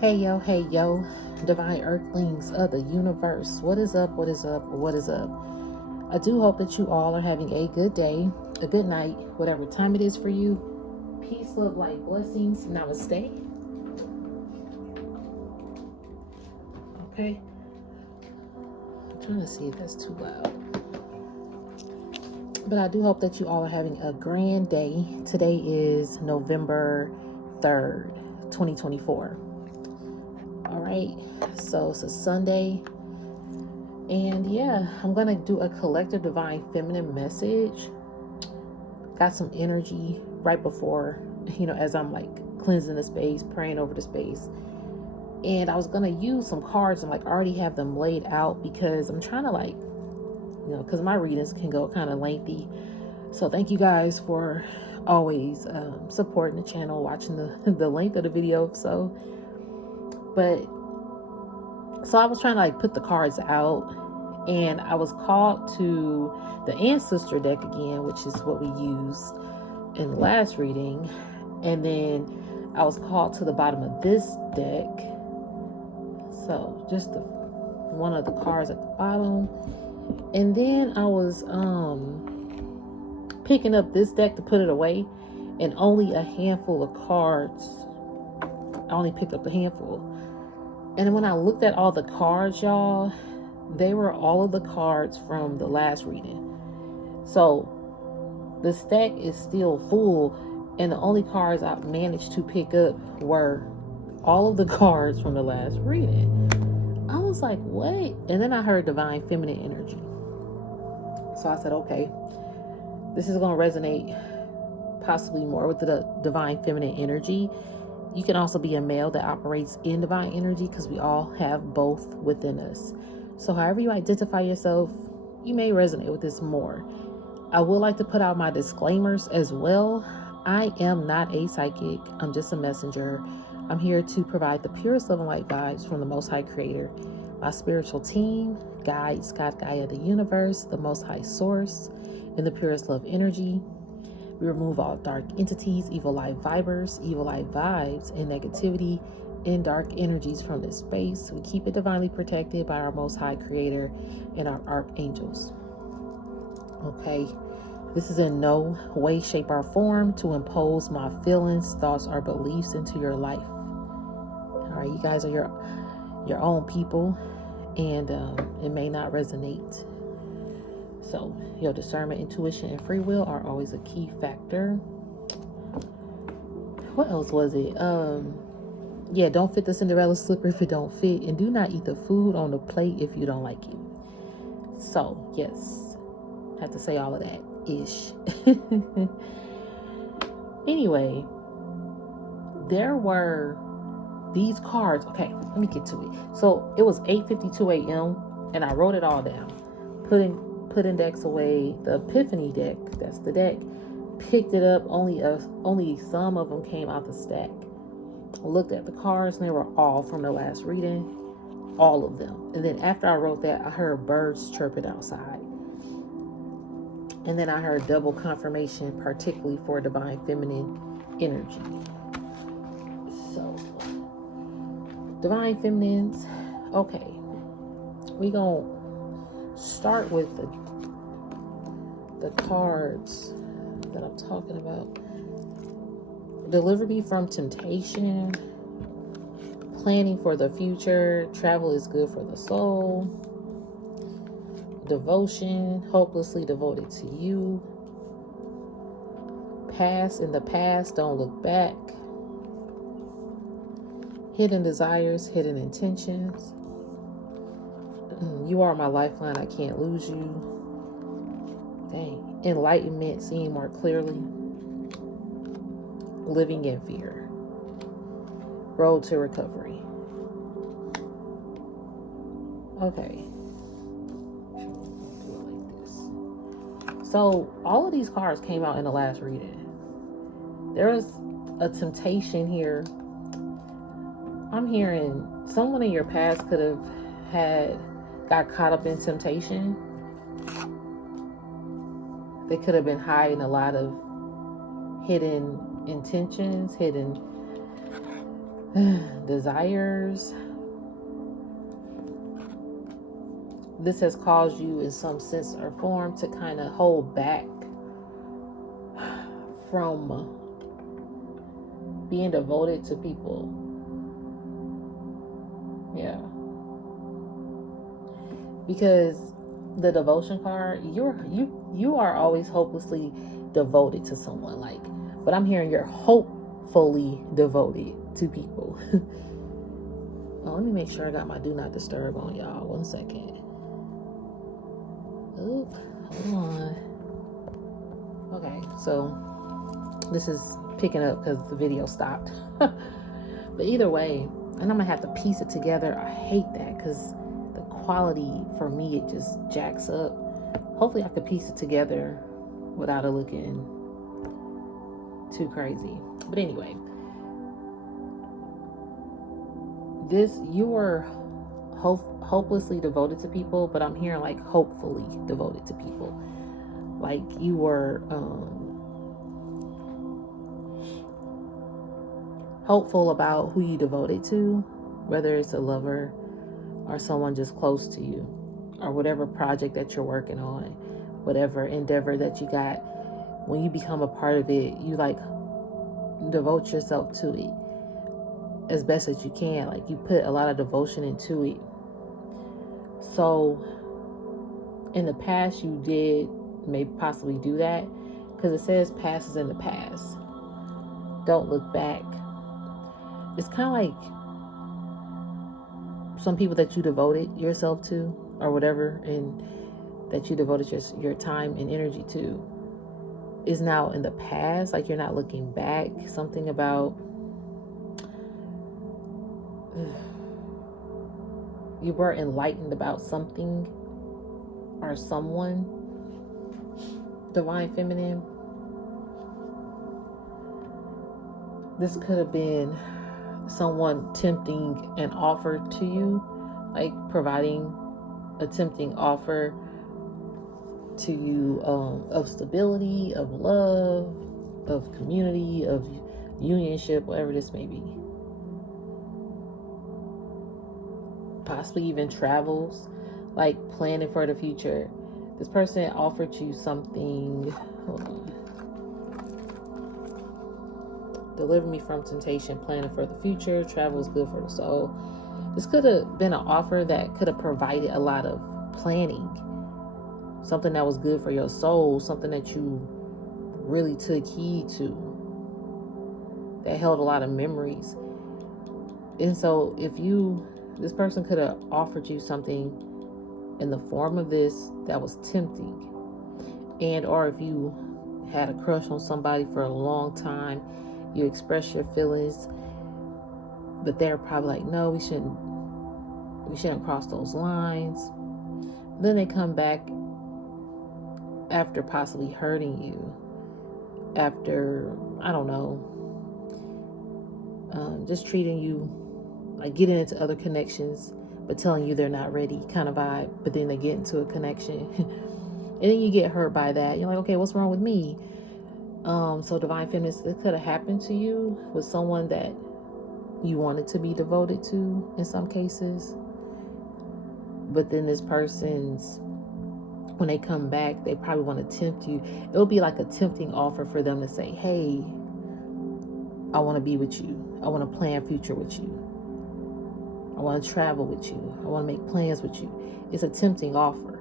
Hey yo, divine earthlings of the universe. What is up? What is up? What is up? I do hope that you all are having a good day, a good night, whatever time it is for you. Peace, love, light, blessings. Namaste. Okay. I'm trying to see if that's too loud. But I do hope that you all are having a grand day. Today is November 3rd, 2024. All right. So it's a Sunday. And yeah, I'm going to do a collective divine feminine message. Got some energy right before, as I'm like cleansing the space, praying over the space. And I was going to use some cards and already have them laid out because I'm trying to because my readings can go kind of lengthy. So thank you guys for always supporting the channel, watching the length of the video. So I was trying to put the cards out, and I was called to the ancestor deck again, which is what we used in the last reading. And then I was called to the bottom of this deck. So just one of the cards at the bottom. And then I was picking up this deck to put it away, and only a handful of cards. I only picked up a handful. And when I looked at all the cards, y'all, they were all of the cards from the last reading. So the stack is still full, and the only cards I managed to pick up were all of the cards from the last reading. I was like, what? And then I heard divine feminine energy. So I said, okay, this is going to resonate possibly more with the divine feminine energy. You can also be a male that operates in divine energy, because we all have both within us. So however you identify yourself, you may resonate with this more. I would like to put out my disclaimers as well. I am not a psychic. I'm just a messenger. I'm here to provide the purest love and light vibes from the Most High Creator. My spiritual team, guides, God, Gaia, the universe, the Most High Source, and the purest love energy. We remove all dark entities, evil light vibers, evil light vibes, and negativity and dark energies from this space. We keep it divinely protected by our Most High Creator and our archangels. Okay, this is in no way, shape, or form to impose my feelings, thoughts, or beliefs into your life. All right, you guys are your own people, and it may not resonate. So your discernment, intuition, and free will are always a key factor. What else was it? Yeah, don't fit the Cinderella slipper if it don't fit, and do not eat the food on the plate if you don't like it. So yes, I have to say all of that ish. Anyway, there were these cards. Okay, let me get to it. So it was 8:52 a.m. and I wrote it all down, putting decks away. The Epiphany deck, that's the deck, picked it up. Only some of them came out the stack. I looked at the cards, and they were all from the last reading, all of them. And then after I wrote that, I heard birds chirping outside. And then I heard double confirmation, particularly for divine feminine energy. So, divine feminines. Okay, we gonna start with the cards that I'm talking about. Deliver me from temptation, planning for the future, travel is good for the soul, devotion, hopelessly devoted to you, past in the past, don't look back, hidden desires, hidden intentions, you are my lifeline, I can't lose you, dang, enlightenment, seeing more clearly, living in fear, road to recovery. Okay. So all of these cards came out in the last reading. There was a temptation here. I'm hearing someone in your past could have got caught up in temptation. They could have been hiding a lot of hidden intentions, hidden desires. This has caused you in some sense or form to kind of hold back from being devoted to people. Yeah. Because the devotion card, you are always hopelessly devoted to someone, like, but I'm hearing you're hopefully devoted to people. Oh, let me make sure I got my do not disturb on, y'all. 1 second. Oop, hold on. Okay, so this is picking up because the video stopped. But either way, and I'm gonna have to piece it together. I hate that because the quality for me, it just jacks up. Hopefully I could piece it together without it looking too crazy. But anyway, you were hopelessly devoted to people, but I'm hearing like hopefully devoted to people. Like you were hopeful about who you devoted to, whether it's a lover or someone just close to you, or whatever project that you're working on, whatever endeavor that you got. When you become a part of it, you like devote yourself to it as best as you can. Like you put a lot of devotion into it. So in the past you did maybe possibly do that, because it says past is in the past. Don't look back. It's kind of like some people that you devoted yourself to or whatever, and that you devoted your time and energy to is now in the past. Like you're not looking back. Something about you were enlightened about something or someone. Divine Feminine. This could have been someone tempting an offer to you, like providing a tempting offer to you of stability, of love, of community, of unionship, whatever this may be. Possibly even travels, like planning for the future. This person offered you something. Hold on. Deliver me from temptation, planning for the future. Travel is good for the soul. This could have been an offer that could have provided a lot of planning. Something that was good for your soul. Something that you really took heed to. That held a lot of memories. And so this person could have offered you something in the form of this that was tempting. And or if you had a crush on somebody for a long time, you express your feelings, but they're probably like, no, we shouldn't cross those lines. Then they come back after possibly hurting you, after, I don't know, just treating you like getting into other connections, but telling you they're not ready kind of vibe. But then they get into a connection and then you get hurt by that. You're like, okay, what's wrong with me? So Divine Feminist, this could have happened to you with someone that you wanted to be devoted to in some cases. But then this person's, when they come back, they probably want to tempt you. It'll be like a tempting offer for them to say, hey, I want to be with you. I want to plan future with you. I want to travel with you. I want to make plans with you. It's a tempting offer.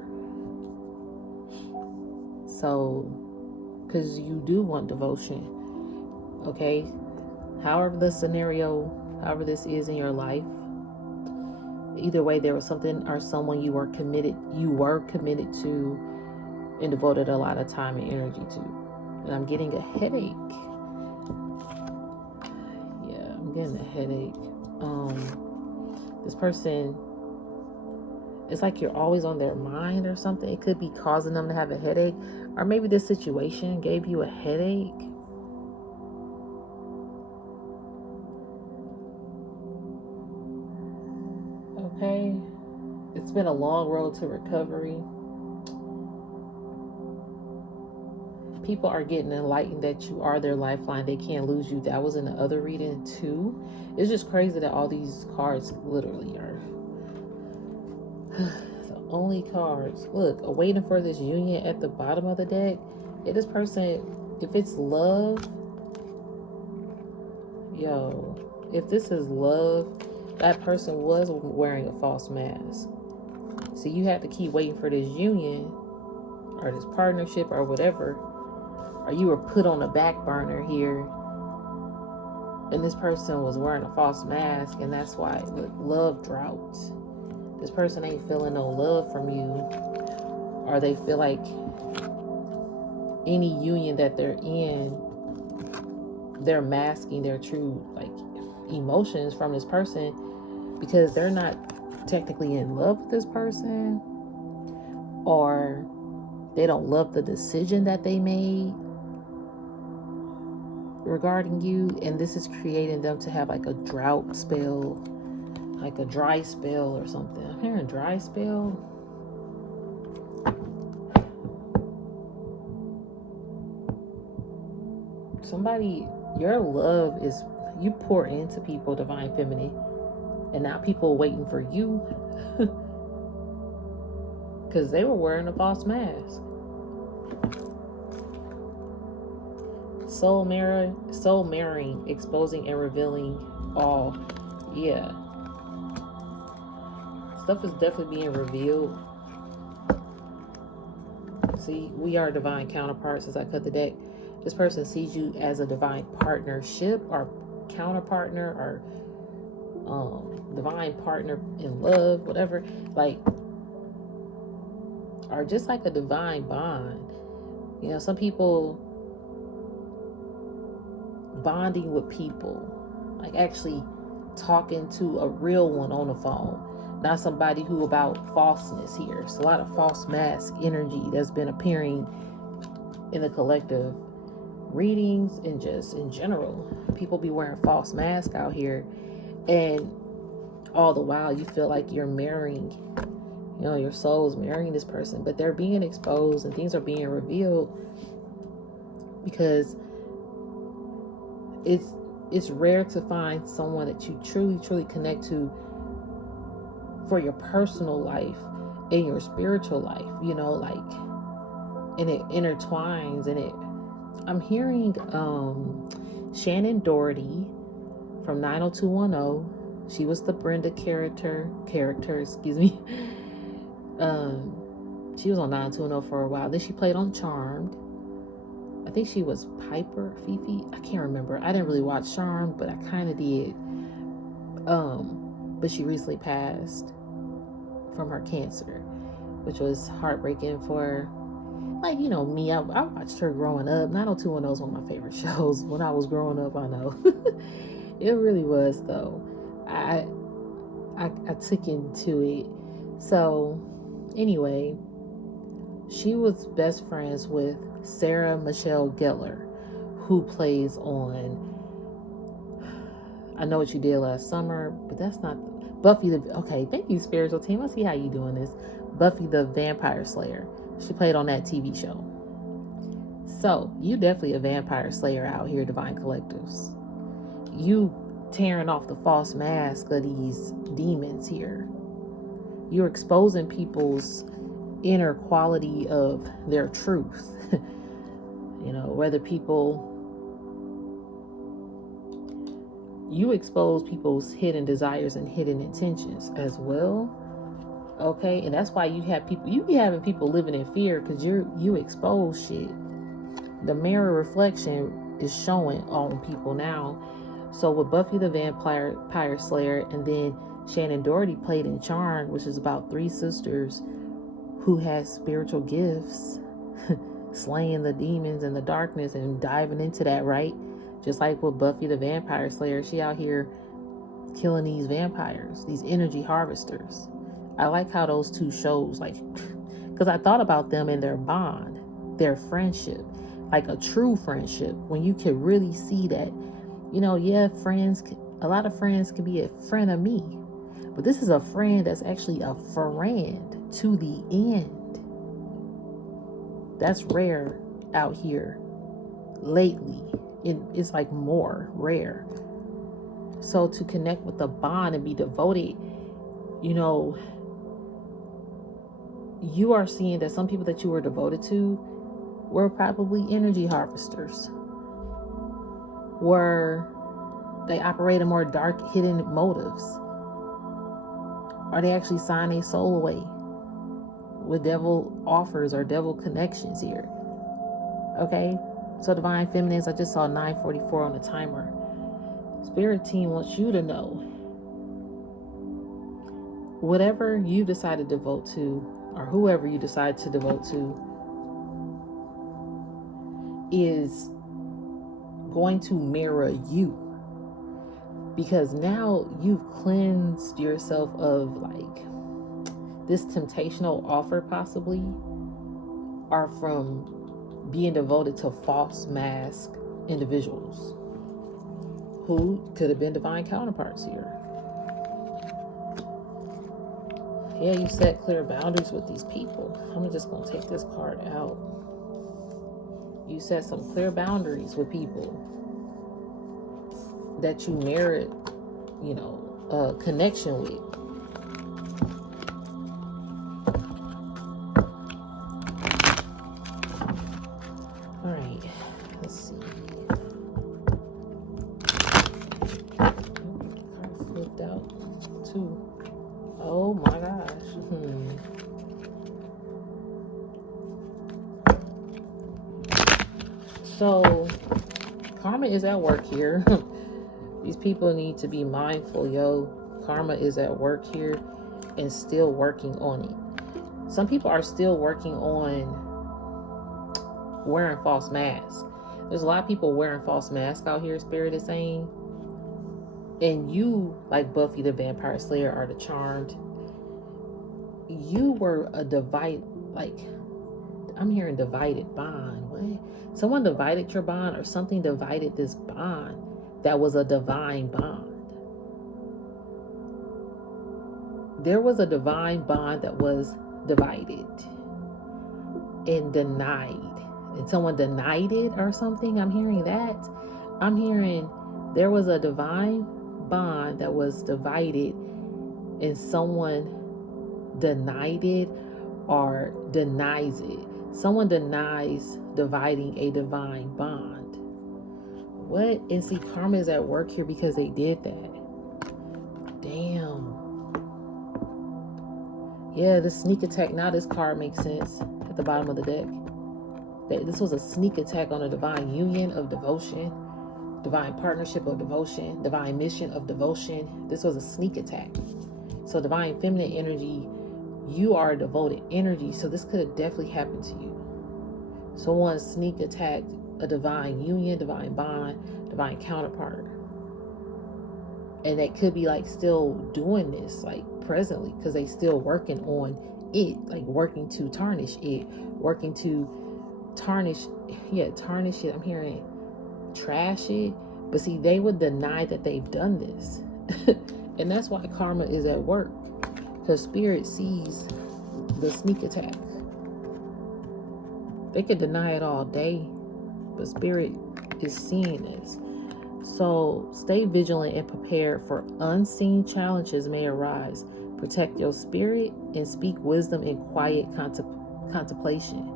So, because you do want devotion, okay? However the scenario, however this is in your life, either way, there was something or someone you were committed to and devoted a lot of time and energy to. And I'm getting a headache. Yeah, I'm getting a headache. This person, it's like you're always on their mind or something. It could be causing them to have a headache. Or maybe this situation gave you a headache. Okay. It's been a long road to recovery. people are getting enlightened that you are their lifeline. They can't lose you. That was in the other reading too. It's just crazy that all these cards literally are the only cards. Look, waiting for this union at the bottom of the deck. Yeah, this person, if it's love, yo, if this is love, that person was wearing a false mask. So you have to keep waiting for this union or this partnership or whatever, or you were put on a back burner here, and this person was wearing a false mask, and that's why, look, love drought. This person ain't feeling no love from you, or they feel like any union that they're in, they're masking their true like emotions from this person because they're not technically in love with this person, or they don't love the decision that they made regarding you, and this is creating them to have like a drought spell, like a dry spell or something. I'm hearing dry spell. Somebody, your love is, you pour into people, divine feminine, and now people are waiting for you because they were wearing a false mask. Soul mirroring, exposing and revealing all. Yeah, stuff is definitely being revealed. See, we are divine counterparts. As I cut the deck, this person sees you as a divine partnership or counterpartner or divine partner in love, whatever, like, or just like a divine bond. You know, some people bonding with people, like actually talking to a real one on the phone, not somebody who about falseness here. It's a lot of false mask energy that's been appearing in the collective readings and just in general. People be wearing false masks out here, and all the while you feel like you're marrying, you know, your soul's marrying this person, but they're being exposed and things are being revealed because it's rare to find someone that you truly connect to for your personal life and your spiritual life, you know, like, and it intertwines. And it, I'm hearing Shannon Doherty from 90210. She was the Brenda character, excuse me. She was on 90210 for a while. Then she played on Charmed. I think she was Piper, Fifi. I can't remember. I didn't really watch Charmed, but I kind of did. But she recently passed from her cancer, which was heartbreaking for, like, you know, me. I watched her growing up. 90210 is one of my favorite shows when I was growing up, I know. It really was, though. I took into it. So, anyway, she was best friends with Sarah Michelle Gellar, who plays on I Know What You Did Last Summer, but that's not Buffy the, okay, thank you, spiritual team. I see how you doing this. Buffy the Vampire Slayer. She played on that TV show. So, you definitely a vampire slayer out here, divine collectives. You tearing off the false mask of these demons here. You're exposing people's inner quality of their truth. You know, whether people, you expose people's hidden desires and hidden intentions as well. Okay, and that's why you have people, you be having people living in fear because you expose shit. The mirror reflection is showing on people now. So with Buffy the Vampire Slayer, and then Shannon Doherty played in Charmed, which is about 3 sisters who had spiritual gifts, slaying the demons and the darkness and diving into that, right? Just like with Buffy the Vampire Slayer, she out here killing these vampires, these energy harvesters. I like how those two shows, like, because I thought about them and their bond, their friendship, like a true friendship, when you can really see that, you know, yeah, friends, a lot of friends can be a friend of me, but this is a friend that's actually a friend to the end. That's rare out here lately. It's like more rare. So to connect with the bond and be devoted, you know, you are seeing that some people that you were devoted to were probably energy harvesters, were they operate in more dark hidden motives, or they actually sign a soul away with devil offers or devil connections here. Okay, so divine feminines, I just saw 9:44 on the timer. Spirit team wants you to know, whatever you decide to devote to, or whoever you decide to devote to, is going to mirror you, because now you've cleansed yourself of like this temptational offer possibly, or from being devoted to false mask individuals who could have been divine counterparts here. Yeah, you set clear boundaries with these people. I'm just going to take this card out. You set some clear boundaries with people that you merit, you know, a connection with. All right, let's see. Card flipped out too. Oh my gosh. So karma is at work here. These people need to be mindful, yo. Karma is at work here and still working on it. Some people are still working on wearing false masks. There's a lot of people wearing false masks out here, Spirit is saying. And you, like Buffy the Vampire Slayer or the Charmed, you were a I'm hearing divided bond. What? Someone divided your bond, or something divided this bond that was a divine bond. There was a divine bond that was divided and denied. And someone denied it or something. I'm hearing that. I'm hearing there was a divine bond that was divided and someone denied it or denies it. Someone denies dividing a divine bond. What? And see, karma is at work here because they did that. Damn. Yeah, the sneak attack. Now this card makes sense at the bottom of the deck. This was a sneak attack on a divine union of devotion, divine partnership of devotion, divine mission of devotion. This was a sneak attack. So divine feminine energy, you are a devoted energy. So this could have definitely happened to you. Someone sneak attacked a divine union, divine bond, divine counterpart. And they could be like still doing this like presently because they still working on it, like working to tarnish it, working to tarnish it. I'm hearing trash it. But see, they would deny that they've done this. And that's why karma is at work, because spirit sees the sneak attack. They could deny it all day, but spirit is seeing this. So stay vigilant and prepared, for unseen challenges may arise. Protect your spirit and speak wisdom in quiet contemplation.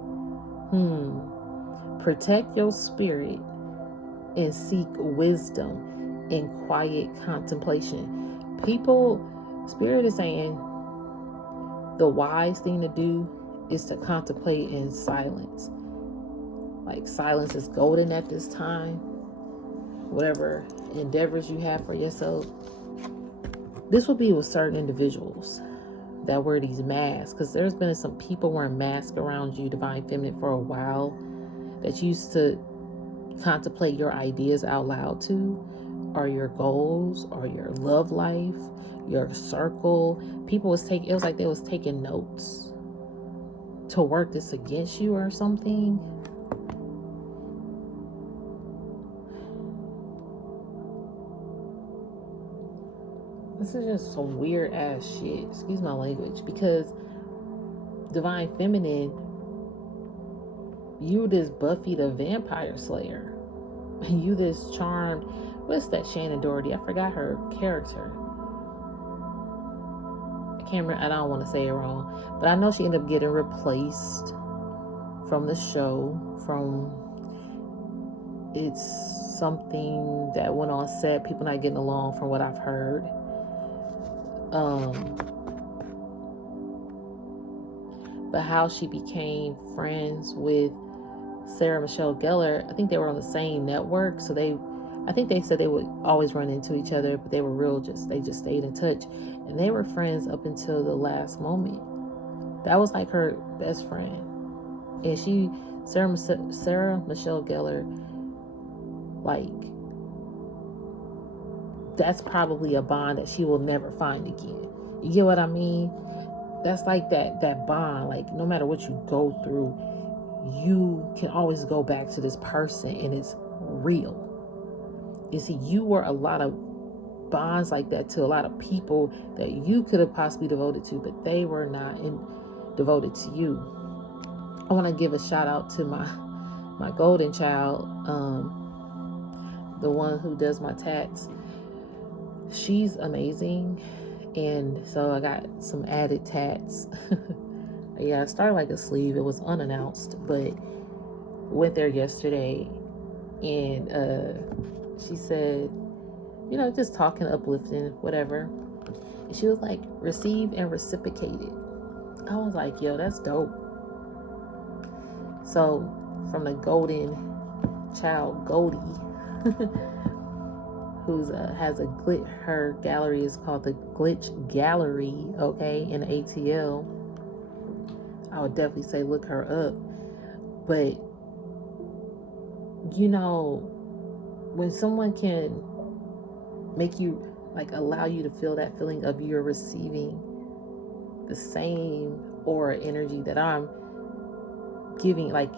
Protect your spirit and seek wisdom in quiet contemplation. People, spirit is saying the wise thing to do is to contemplate in silence. Like silence is golden at this time. Whatever endeavors you have for yourself. This will be with certain individuals that wear these masks, because there's been some people wearing masks around you, divine feminine, for a while, that you used to contemplate your ideas out loud to, or your goals, or your love life, your circle. People was taking, it was like they was taking notes to work this against you or something. This is just some weird ass shit. Excuse my language. Because divine feminine, You this Buffy the Vampire Slayer. You this charmed, what's that Shannon Doherty? I forgot her character. I can't remember, I don't want to say it wrong. But I know she ended up getting replaced from the show. It's something that went on set, people not getting along from what I've heard. But how she became friends with Sarah Michelle Gellar, I think they were on the same network, so I think they said they would always run into each other, but they were they just stayed in touch, and they were friends up until the last moment. That was like her best friend, and Sarah Michelle Gellar, like, that's probably a bond that she will never find again. You get what I mean? That's like that bond, like no matter what you go through, you can always go back to this person and it's real. You see, you were a lot of bonds like that to a lot of people that you could have possibly devoted to, but they were not devoted to you. I want to give a shout out to my golden child, the one who does my tats. She's amazing. And so I got some added tats. Yeah, I started like a sleeve. It was unannounced, but went there yesterday, and she said, just talking, uplifting, whatever. And she was like, receive and reciprocated. I was like, yo, that's dope. So from the golden child, Goldie, who's has her gallery is called the Glitch Gallery, okay, in ATL. I would definitely say look her up. But when someone can make you, like, allow you to feel that feeling of you're receiving the same aura energy that I'm giving, like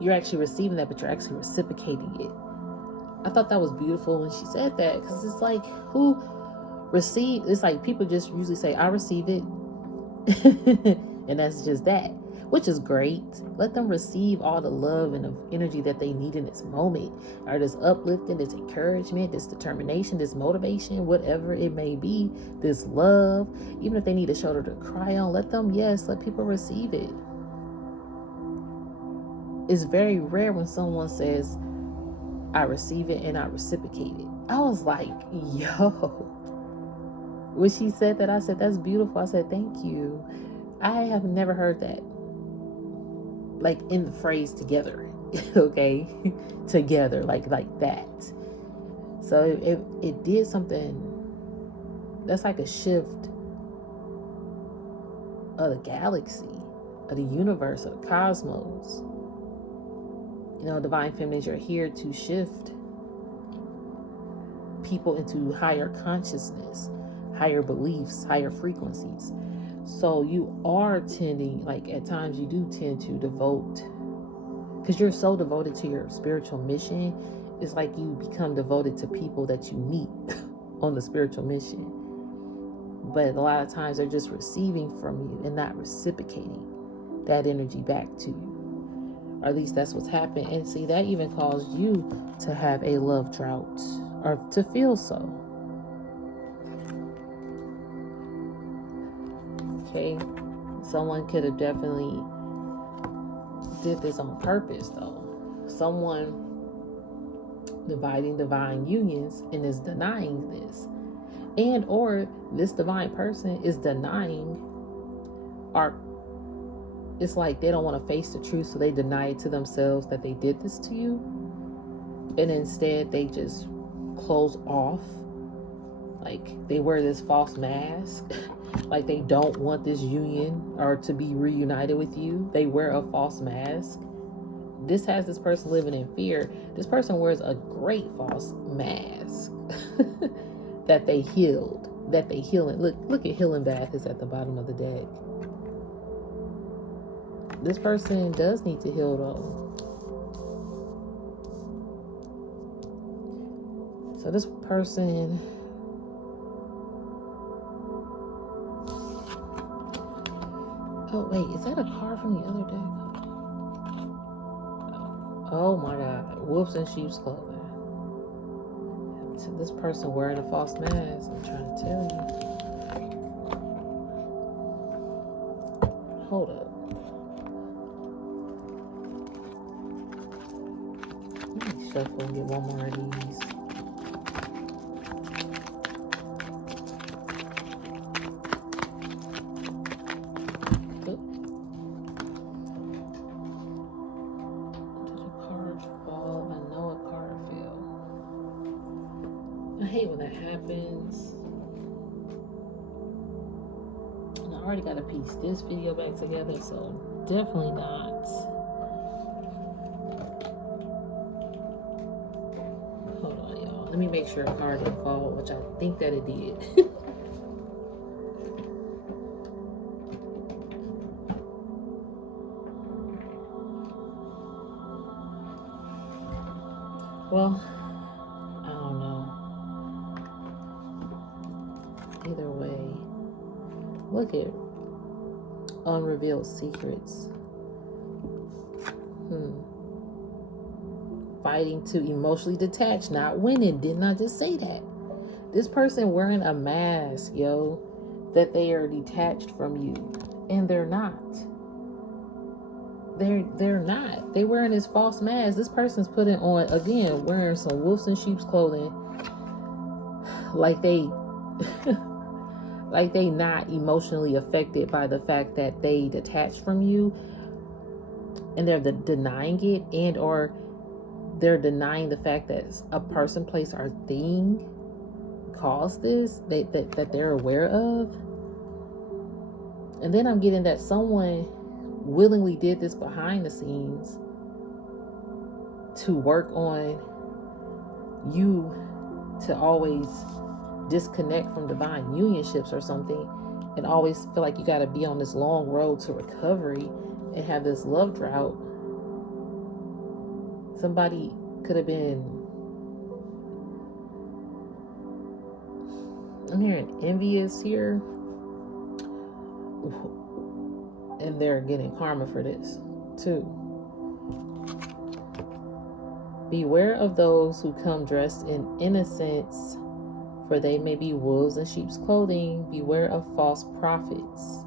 you're actually receiving that, but you're actually reciprocating it. I thought that was beautiful when she said that, because it's like, who receive? It's like people just usually say, I receive it. And that's just that, which is great. Let them receive all the love and the energy that they need in this moment, or this uplifting, this encouragement, this determination, this motivation, whatever it may be, this love. Even if they need a shoulder to cry on, let people receive it. It's very rare when someone says, I receive it and I reciprocate it. I was like, yo. When she said that, I said, that's beautiful. I said, thank you. I have never heard that, like, in the phrase together. Okay? Together, like that. So it did something. That's like a shift of the galaxy, of the universe, of the cosmos. Divine Feminines, you're here to shift people into higher consciousness, higher beliefs, higher frequencies. So you are tending, like, at times you do tend to devote, because you're so devoted to your spiritual mission. It's like you become devoted to people that you meet on the spiritual mission. But a lot of times they're just receiving from you and not reciprocating that energy back to you. Or at least that's what's happened. And see, that even caused you to have a love drought, or to feel so. Okay, someone could have definitely did this on purpose, though. Someone dividing divine unions and is denying this, and or this divine person is denying, or it's like they don't want to face the truth, so they deny it to themselves that they did this to you, and instead they just close off, like they wear this false mask. Like they don't want this union or to be reunited with you. They wear a false mask. This has this person living in fear. This person wears a great false mask that they healed, that they healing. Look at Healing Bath is at the bottom of the deck. This person does need to heal, though. So this person, oh wait, is that a card from the other deck? Oh my God. Wolves in sheep's clothing. This person wearing a false mask. I'm trying to tell you. Hold up. Let me shuffle and get one more of these. Did a card fall? I know a card fell. I hate when that happens. And I already got to piece this video back together, so definitely not. Hold on, y'all. Let me make sure a card didn't fall, which I think that it did. Well, I don't know. Either way, look at unrevealed secrets. Fighting to emotionally detach, not winning. Didn't I just say that? This person wearing a mask, yo, that they are detached from you, and they're not. They're not. They wearing this false mask. This person's putting on, again, wearing some wolves in sheep's clothing, like they like they not emotionally affected by the fact that they detached from you, and they're denying it, and or they're denying the fact that a person, place, or thing caused this, that they're aware of. And then I'm getting that someone willingly did this behind the scenes to work on you to always disconnect from divine unionships or something, and always feel like you got to be on this long road to recovery and have this love drought. Somebody could have been, I'm hearing envious here, and they're getting karma for this too. Beware of those who come dressed in innocence, for they may be wolves in sheep's clothing. Beware of false prophets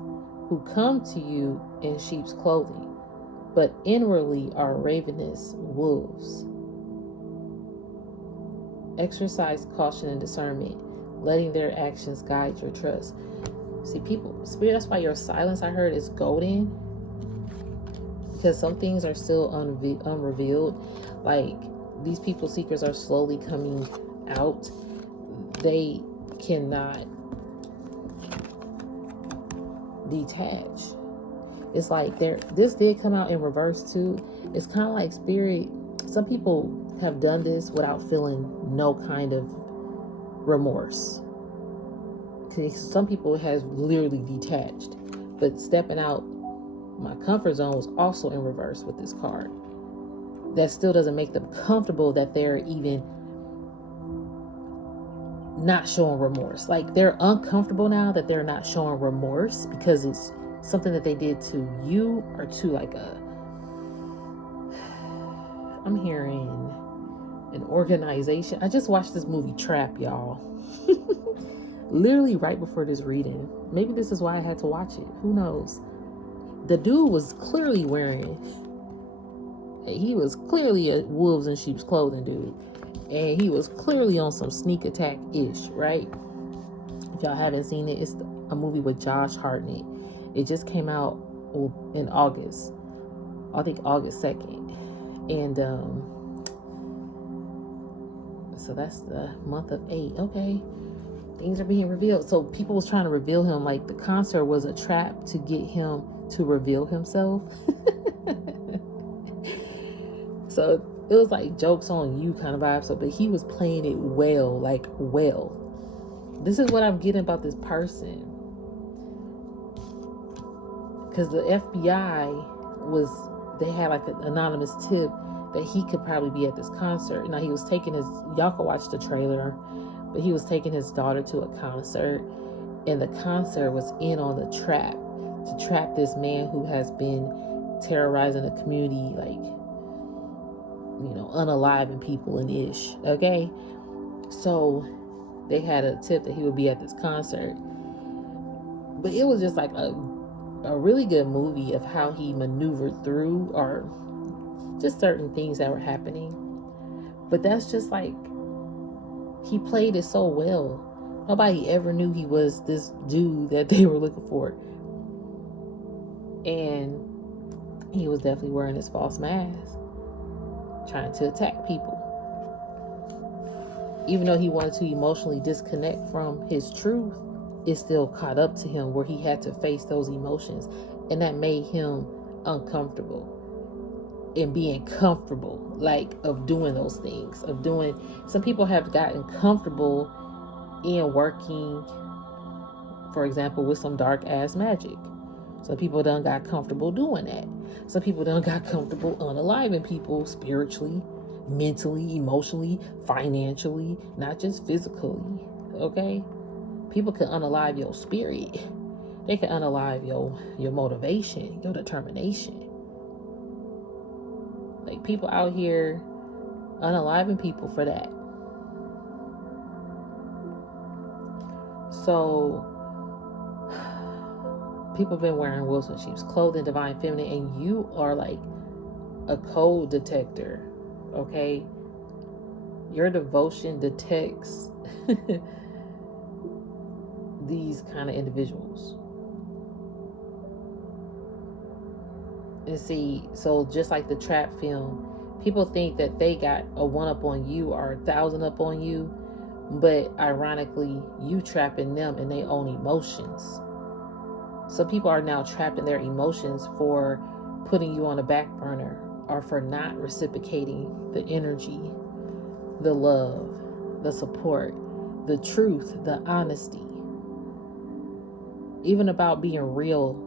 who come to you in sheep's clothing, but inwardly are ravenous wolves. Exercise caution and discernment, letting their actions guide your trust. See, people, spirit, that's why your silence, I heard, is golden, because some things are still unrevealed. Like, these people's secrets are slowly coming out. They cannot detach. It's like this did come out in reverse too. It's kind of like spirit. Some people have done this without feeling no kind of remorse. Some people has literally detached, but stepping out my comfort zone was also in reverse with this card. That still doesn't make them comfortable that they're even not showing remorse. Like, they're uncomfortable now that they're not showing remorse because it's something that they did to you, or to like I'm hearing an organization. I just watched this movie Trap, y'all. Literally right before this reading. Maybe this is why I had to watch it. Who knows? The dude was clearly he was clearly a wolves in sheep's clothing dude. And he was clearly on some sneak attack-ish, right? If y'all haven't seen it, it's a movie with Josh Hartnett. It just came out in August. I think August 2nd. And so that's the month of 8. Okay. Things are being revealed. So people was trying to reveal him, like the concert was a trap to get him to reveal himself. So it was like jokes on you kind of vibe. So, but he was playing it well, like well. This is what I'm getting about this person. Because the FBI they had like an anonymous tip that he could probably be at this concert. Now he was taking y'all can watch the trailer, but he was taking his daughter to a concert, and the concert was in on the trap to trap this man who has been terrorizing the community, like unaliving people and ish. Okay, so they had a tip that he would be at this concert, but it was just like a really good movie of how he maneuvered through, or just certain things that were happening. But that's just like, he played it so well. Nobody ever knew he was this dude that they were looking for. And he was definitely wearing his false mask, trying to attack people. Even though he wanted to emotionally disconnect from his truth, it still caught up to him where he had to face those emotions. And that made him uncomfortable. And being comfortable, like, of doing those things, some people have gotten comfortable in working, for example, with some dark ass magic. Some people done got comfortable doing that. Some people done got comfortable unaliving people spiritually, mentally, emotionally, financially, not just physically. Okay, people can unalive your spirit. They can unalive your motivation, your determination. Like, people out here unaliving people for that. So people have been wearing wolves in sheep's clothing, divine feminine, and you are like a code detector. Okay, your devotion detects these kind of individuals. And see, so just like the trap film, people think that they got a 1 up on you or 1,000 up on you, but ironically, you trapping them in their own emotions. So people are now trapped in their emotions for putting you on a back burner, or for not reciprocating the energy, the love, the support, the truth, the honesty, even about being real,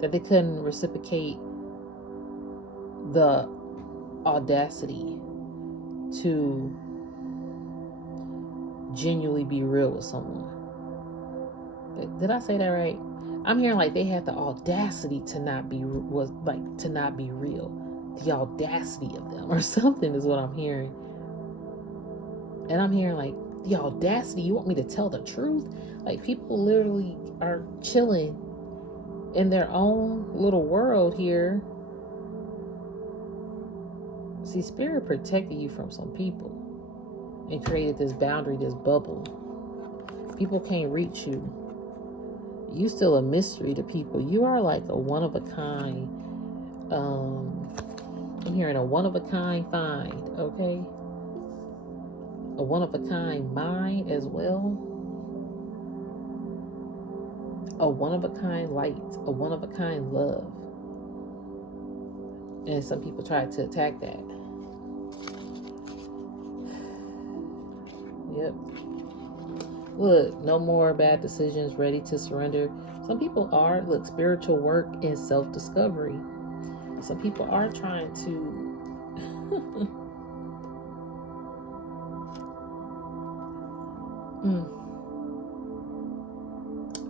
that they couldn't reciprocate the audacity to genuinely be real with someone. Did I say that right? I'm hearing like they had the audacity to not be real. The audacity of them or something is what I'm hearing. And I'm hearing like, the audacity, you want me to tell the truth? Like, people literally are chilling in their own little world here. See, Spirit protected you from some people and created this boundary, this bubble. People can't reach you. You still a mystery to people. You are like a one of a kind. I'm hearing a one of a kind find, okay? A one of a kind mind as well. A one of a kind light. A one of a kind love. And some people try to attack that. Yep. Look, no more bad decisions, ready to surrender. Some people are, spiritual work and self-discovery. Some people are trying to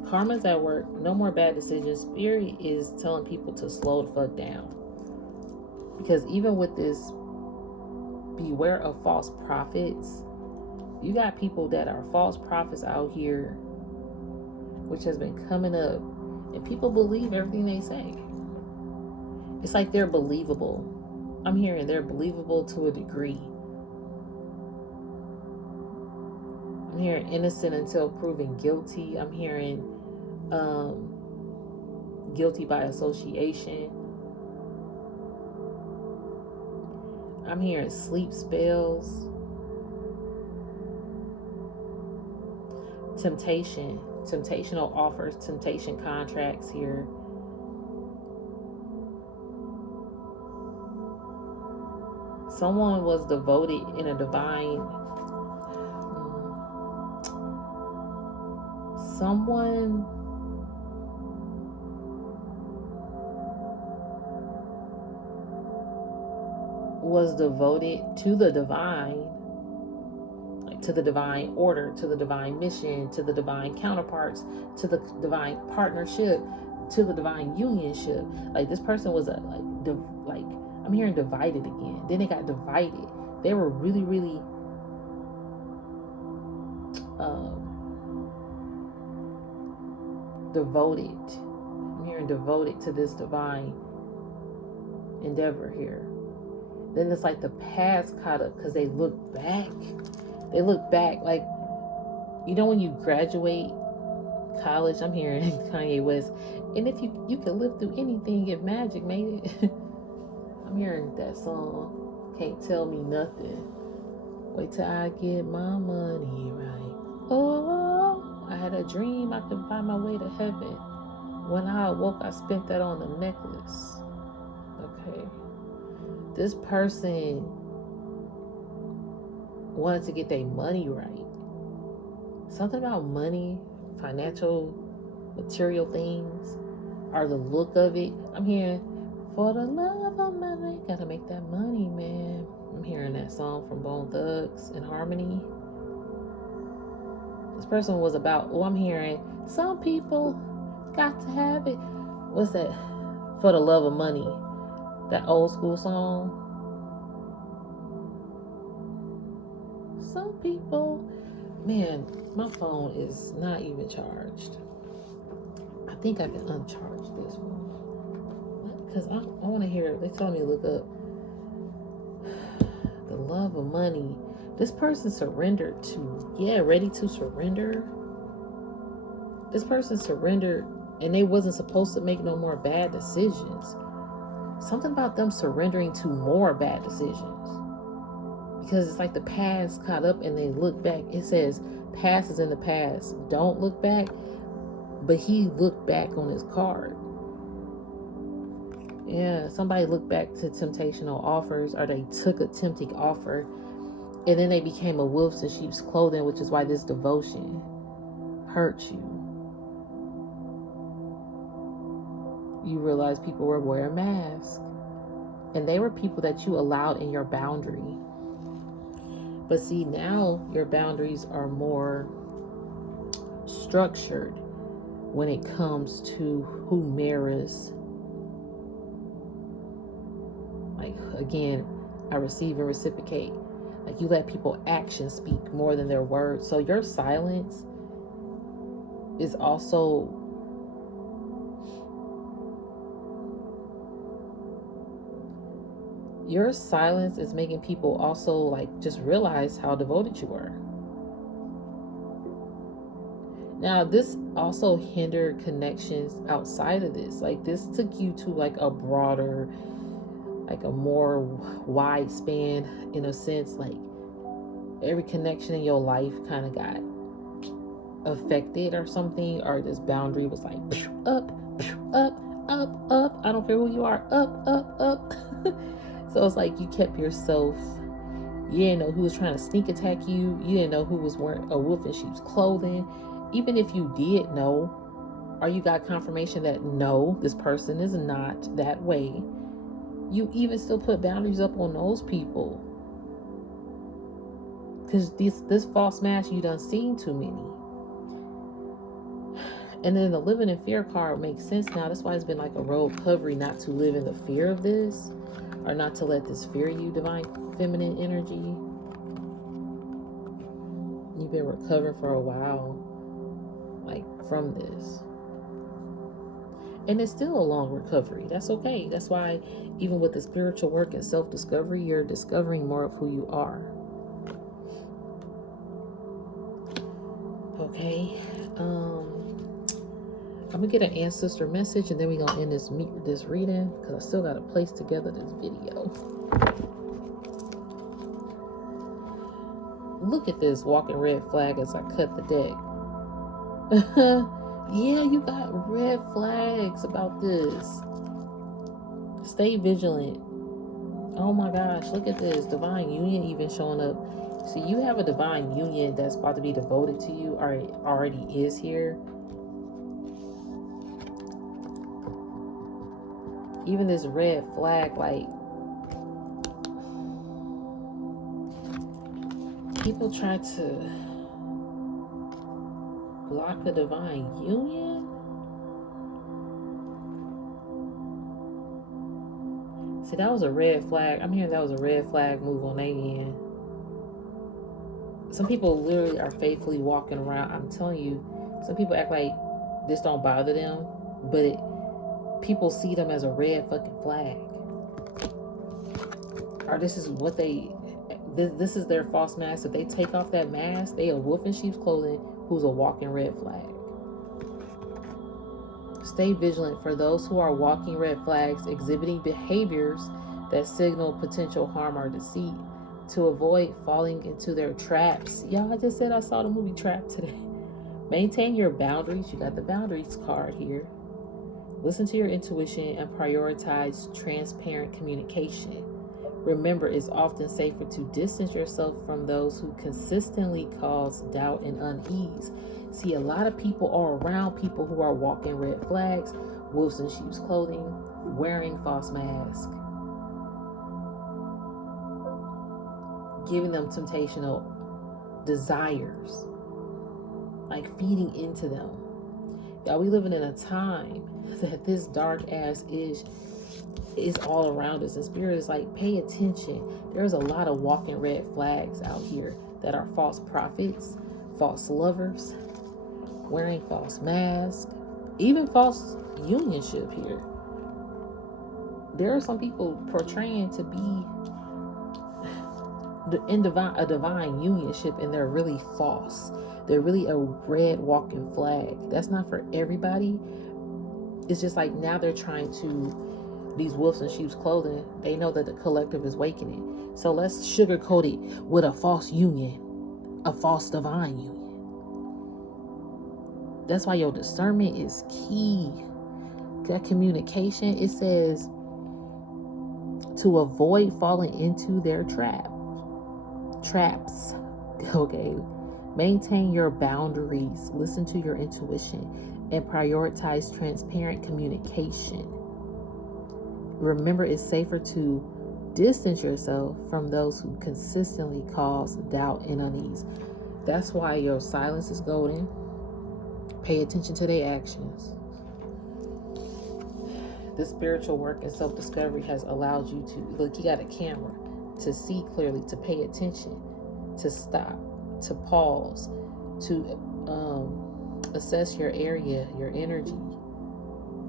Karma's at work. No more bad decisions. Spirit is telling people to slow the fuck down. Because even with this, beware of false prophets. You got people that are false prophets out here, which has been coming up, and people believe everything they say. It's like they're believable. I'm hearing they're believable to a degree. I'm hearing innocent until proven guilty. I'm hearing guilty by association. I'm hearing sleep spells. Temptation, temptational offers, temptation contracts here. Someone was devoted in a divine, someone was devoted to the divine, to the divine order, to the divine mission, to the divine counterparts, to the divine partnership, to the divine unionship. Like, this person was I'm hearing divided again. Then it got divided. They were really, really devoted. I'm hearing devoted to this divine endeavor here. Then it's like the past caught up because they look back. They look back like, you know, when you graduate college, I'm hearing Kanye West, and if you could live through anything if magic made it. I'm hearing that song, Can't Tell Me Nothing. Wait till I get my money right. Oh, I had a dream I could find my way to heaven. When I awoke, I spent that on a necklace. Okay. This person wanted to get their money right. Something about money, financial, material things, or the look of it. I'm hearing, for the love of money, gotta make that money, man. I'm hearing that song from Bone Thugs and Harmony. This person was about, I'm hearing, some people got to have it. What's that? For the love of money. That old school song. Some people, man, my phone is not even charged. I think I can uncharge this one. Because I want to hear, they told me to look up the love of money. This person surrendered to, ready to surrender. This person surrendered and they wasn't supposed to make no more bad decisions. Something about them surrendering to more bad decisions. Because it's like the past caught up and they look back. It says past is in the past. Don't look back. But he looked back on his card. Yeah, somebody looked back to temptational offers, or they took a tempting offer and then they became a wolf in sheep's clothing, which is why this devotion hurt you. You realize people were wearing masks, and they were people that you allowed in your boundary. But see, now your boundaries are more structured when it comes to who mirrors. Like, again, I receive and reciprocate. Like, you let people actions speak more than their words. So your silence is also making people also like just realize how devoted you were. Now, this also hindered connections outside of this. Like, this took you to like a broader, like a more wide span, in a sense. Like, every connection in your life kind of got affected or something, or this boundary was like up, up, up, up. I don't care who you are, up, up, up. So it's like you kept yourself. You didn't know who was trying to sneak attack you. You didn't know who was wearing a wolf in sheep's clothing. Even if you did know, or you got confirmation that no, this person is not that way, you even still put boundaries up on those people. Because this false mask, you done seen too many. And then the living in fear card makes sense now. That's why it's been like a road recovery, not to live in the fear of this, or not to let this fear you, divine feminine energy. You've been recovering for a while, like, from this. And it's still a long recovery. That's okay. That's why even with the spiritual work and self-discovery, you're discovering more of who you are. Okay. I'm gonna get an ancestor message, and then we're gonna end this reading, because I still gotta place together this video. Look at this walking red flag as I cut the deck. Yeah, you got red flags about this. Stay vigilant. Oh my gosh, look at this. Divine union even showing up. So you have a divine union that's about to be devoted to you, or it already is here. Even this red flag, like, people try to block a divine union. See, that was a red flag. I'm hearing that was a red flag move on their end. Some people literally are faithfully walking around. I'm telling you, some people act like this don't bother them, but people see them as a red fucking flag. Or this is what this is their false mask. If they take off that mask, they a wolf in sheep's clothing who's a walking red flag. Stay vigilant for those who are walking red flags, exhibiting behaviors that signal potential harm or deceit, to avoid falling into their traps. Y'all, I just said I saw the movie Trap today. Maintain your boundaries. You got the boundaries card here. Listen to your intuition and prioritize transparent communication. Remember, it's often safer to distance yourself from those who consistently cause doubt and unease. See, a lot of people are around people who are walking red flags, wolves in sheep's clothing, wearing false masks, giving them temptational desires, like feeding into them. Y'all, we living in a time that this dark ass is all around us, and spirit is like, pay attention. There's a lot of walking red flags out here that are false prophets, false lovers, wearing false masks, even false unionship here. There are some people portraying to be in a divine unionship, and they're really false. They're really a red walking flag. That's not for everybody. It's just like now they're trying to, these wolves in sheep's clothing, they know that the collective is awakening. So let's sugarcoat it with a false union, a false divine union. That's why your discernment is key. That communication, it says to avoid falling into their traps. Okay. Maintain your boundaries. Listen to your intuition and prioritize transparent communication. Remember, it's safer to distance yourself from those who consistently cause doubt and unease. That's why your silence is golden. Pay attention to their actions. This spiritual work and self-discovery has allowed you to, look, you got a camera, to see clearly, to pay attention, to stop, to pause, to assess your area, your energy,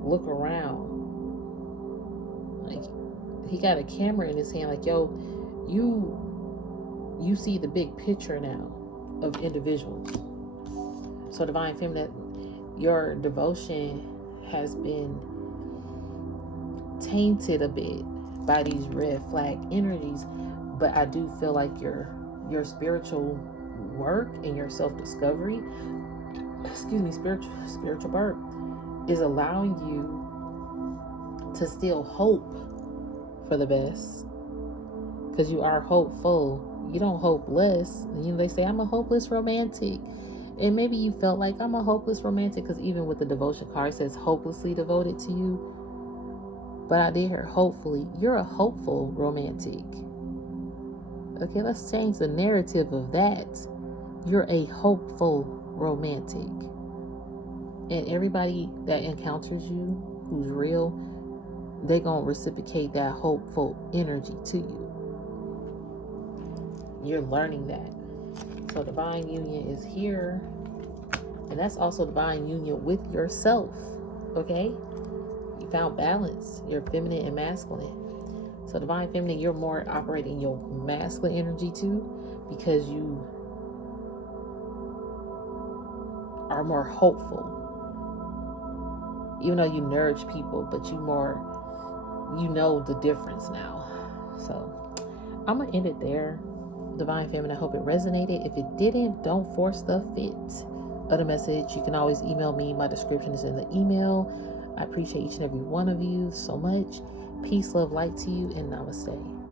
look around. Like, he got a camera in his hand, like, yo, you see the big picture now of individuals. So Divine Feminine, your devotion has been tainted a bit by these red flag energies, but I do feel like your spiritual work and your self-discovery, spiritual birth is allowing you to still hope for the best, because you are hopeful. You don't hope less. You know, they say I'm a hopeless romantic, and maybe you felt like I'm a hopeless romantic, because even with the devotion card, it says hopelessly devoted to you. But I did hear hopefully. You're a hopeful romantic. Okay, let's change the narrative of that. You're a hopeful romantic. And everybody that encounters you, who's real, they're going to reciprocate that hopeful energy to you. You're learning that. So divine union is here. And that's also divine union with yourself. Okay? You found balance. You're feminine and masculine. So divine feminine, you're more operating your masculine energy too, because you are more hopeful. Even though you nourish people, but you know the difference now. So I'm going to end it there. Divine feminine, I hope it resonated. If it didn't, don't force the fit of the message. You can always email me. My description is in the email. I appreciate each and every one of you so much. Peace, love, light to you, and namaste.